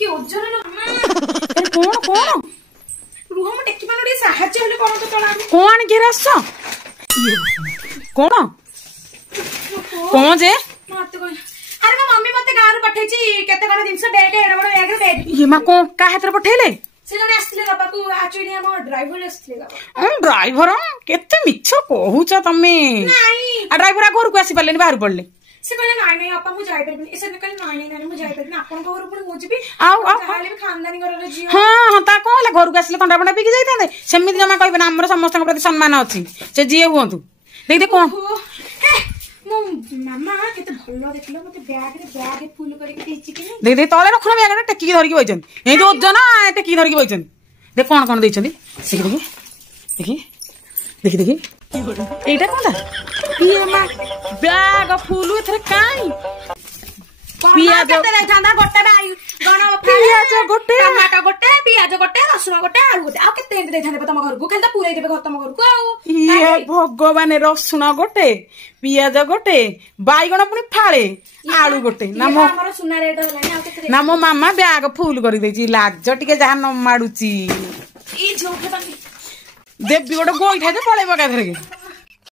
कि ओजन ना कौन कौन रुह म टेकी पानो साहाଯ୍य हेले कोन तो तळा कौन के रस कौन कौन जे मत कोन अरे मो मम्मी मते गार पठेची केते कोन जिंस बैग एडा बड़ बैग बैग ये मा को का हाथ पठेले से जने आस्थिले बाबा को एक्चुअली हम ड्राइवर आस्थिले बाबा ड्राइवर केते मिछ कहूछ तमे नाही आ ड्राइवर घर को आसी पड़ले बाहर पड़ले से कहले नाही नाही आपा मु जाय परबिनी एसे कहले नाही नाही मु जाय परबिनी आपन को घर पुनी हो जिबी आउ आउ खाली भी खानदानी घर रे जी हां हां ता कहले घर को आसले कंडा बंडा पीकी जाइतांदे सेमिति जमा कहबे ना हमर समस्त प्रति सम्मान अछि से जिए हुंतु देख दे कोन मो मामा केते भल्लो देखलो मते बैग फुल करके देछि कि देख दे तळे रखुना बैग टेकी धरकी बइचन ए जो ओजन टेकी धरकी बइचन देख कोन कोन दैछंदी देखि देखि देखि देखि एटा कोनटा पिए मा बैग फुल एथरे काई पियाज केते दैथांदा गोटे बाई गण पियाज गोटे टमाटर गोटे पियाज गोटे रसुण गोटे आलू गोटे आ केते एंत दैथांदे तम घर को खाली त पुरै देबे घर तम घर को आउ ये भगवान रसुण गोटे पियाज गोटे बाईगण पुणी फाळे आलू गोटे ना मो हमर सुना रेट हलानी आ केते ना मो मामा बैग फुल करी देछि लाज टिके जहा न माडुची ई झोखे बांधी देबी गोटे गोइठा जे पळेबो का धरके